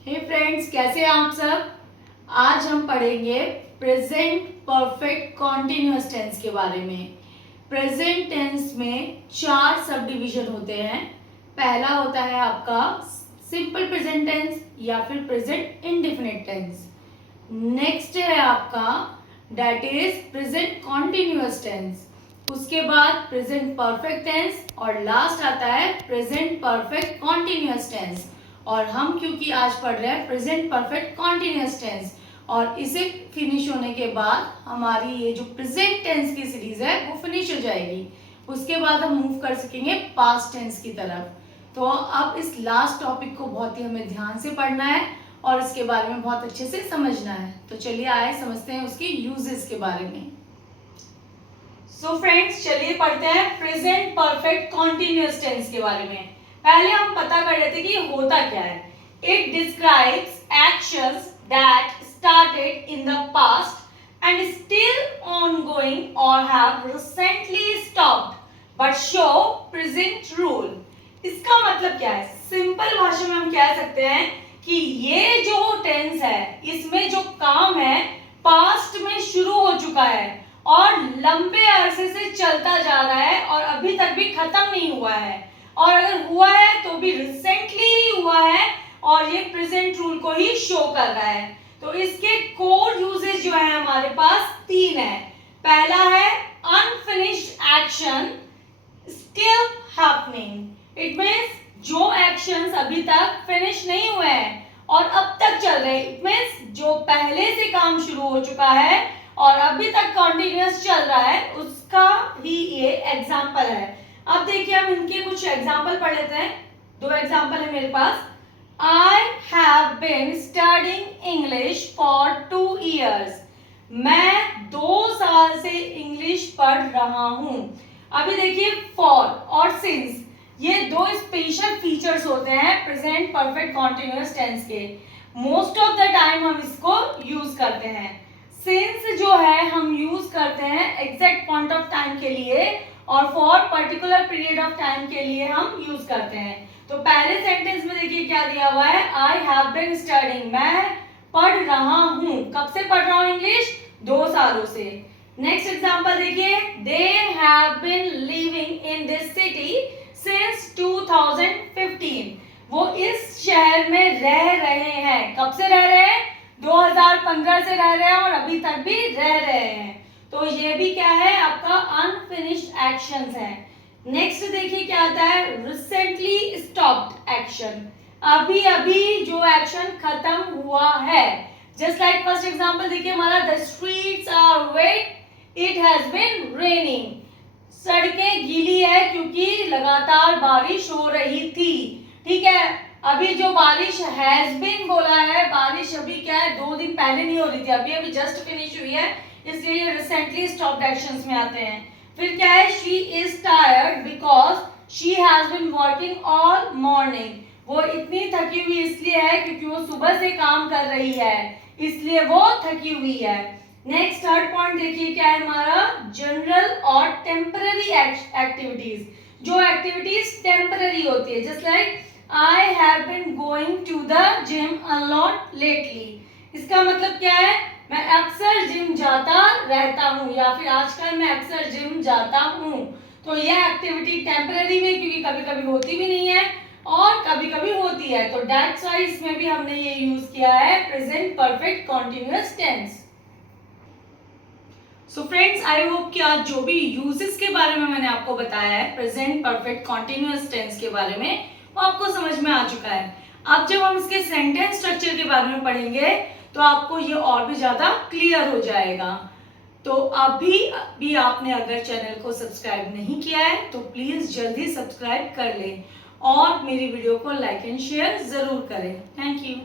हे friends, कैसे हैं आप सब। आज हम पढ़ेंगे प्रेजेंट परफेक्ट कॉन्टिन्यूअस टेंस के बारे में। प्रेजेंट टेंस में 4 सब डिवीजन होते हैं। पहला होता है आपका सिंपल प्रेजेंट टेंस या फिर प्रेजेंट इंडेफिनिट टेंस। नेक्स्ट है आपका that is present continuous tense. उसके बाद प्रेजेंट परफेक्ट टेंस और लास्ट आता है प्रेजेंट परफेक्ट कॉन्टिन्यूअस टेंस। और हम क्योंकि आज पढ़ रहे हैं प्रेजेंट परफेक्ट कॉन्टिन्यूअस टेंस, और इसे फिनिश होने के बाद हमारी ये जो प्रेजेंट टेंस की सीरीज है वो फिनिश हो जाएगी। उसके बाद हम मूव कर सकेंगे पास्ट टेंस की तरफ। तो अब इस लास्ट टॉपिक को बहुत ही हमें ध्यान से पढ़ना है और इसके बारे में बहुत अच्छे से समझना है। तो चलिए आए समझते हैं उसके यूजेस के बारे में। सो फ्रेंड्स, चलिए पढ़ते हैं प्रेजेंट परफेक्ट कॉन्टिन्यूअस टेंस के बारे में। पहले हम पता कर लेते कि होता क्या है। It describes actions that started in the past and still ongoing और have recently stopped but show present rule. इसका मतलब क्या है? सिंपल भाषा में हम कह सकते हैं कि ये जो टेंस है इसमें जो काम है पास्ट में शुरू हो चुका है और लंबे अरसे से चलता जा रहा है और अभी तक भी खत्म नहीं हुआ है, और अगर हुआ है तो भी रिसेंटली ही हुआ है और ये प्रेजेंट रूल को ही शो कर रहा है। तो इसके कोर यूजेस जो है हमारे पास 3 है। पहला है unfinished action still happening. It means जो एक्शंस अभी तक फिनिश नहीं हुए हैं और अब तक चल रहे हैं। इट मींस जो पहले से काम शुरू हो चुका है और अभी तक कंटिन्यूअस चल रहा है उसका ही ये एग्जाम्पल है। अब देखिए हम इनके कुछ एग्जाम्पल पढ़ लेते हैं। 2 एग्जाम्पल है मेरे पास। I have been studying English for 2 years. मैं 2 साल से इंग्लिश पढ़ रहा हूं। अभी देखिए for और since, ये 2 स्पेशल फीचर्स होते हैं प्रेजेंट परफेक्ट कॉन्टिन्यूअस टेंस के। मोस्ट ऑफ द टाइम हम इसको यूज करते हैं। सिंस जो है हम यूज करते हैं एग्जैक्ट पॉइंट ऑफ टाइम के लिए, और for particular period of time के लिए हम यूज करते हैं। तो पहले सेंटेंस में देखिए क्या दिया हुआ है, आई हैव बीन स्टडिंग, मैं पढ़ रहा हूं। कब से पढ़ रहा हूं इंग्लिश? 2 सालों से। नेक्स्ट एग्जांपल देखिए, they have been living in this city since 2015। वो इस शहर में रह रहे हैं। कब से रह रहे हैं? 2015 से रह रहे हैं और अभी तक भी रह रहे हैं। तो ये भी क्या है? आपका अनफिनिश्ड एक्शंस है। नेक्स्ट देखिए क्या आता है, रिसेंटली स्टॉप्ड एक्शन। अभी अभी जो एक्शन खत्म हुआ है। जस्ट लाइक फर्स्ट एग्जांपल देखिए हमारा, the streets are wet, it has been raining. सड़कें गीली है क्योंकि लगातार बारिश हो रही थी। ठीक है, अभी जो बारिश हैज बीन बोला है, बारिश अभी क्या है 2 दिन पहले नहीं हो रही थी, अभी अभी जस्ट फिनिश हुई है, इसलिए ये रिसेंटली स्टॉप्ड एक्शंस में आते हैं। फिर क्या है, she is tired because she has been working all morning. वो इतनी थकी हुई इसलिए है क्योंकि वो सुबह से काम कर रही है, इसलिए वो थकी हुई है। नेक्स्ट थर्ड पॉइंट देखिए क्या है हमारा, जनरल और टेम्पररी एक्टिविटीज। जो एक्टिविटीज टेम्पररी होती है, just like I have been going to the gym a lot lately. इसका मतलब क्या है, मैं अक्सर जिम जाता रहता हूँ या फिर आजकल मैं अक्सर जिम जाता हूँ। तो यह एक्टिविटी टेम्पररी में क्योंकि कभी कभी होती भी नहीं है और कभी कभी होती है, तो दैट्स व्हाई इसमें भी हमने ये यूज किया है present perfect continuous tense. So friends, I hope कि आज जो भी यूजेस के बारे में मैंने आपको बताया है प्रेजेंट परफेक्ट कॉन्टिन्यूअस टेंस के बारे में वो आपको समझ में आ चुका है। अब जब हम इसके सेंटेंस स्ट्रक्चर के बारे में पढ़ेंगे तो आपको ये और भी ज्यादा क्लियर हो जाएगा। तो अभी भी आपने अगर चैनल को सब्सक्राइब नहीं किया है तो प्लीज जल्दी सब्सक्राइब कर लें और मेरी वीडियो को लाइक एंड शेयर जरूर करें। Thank you.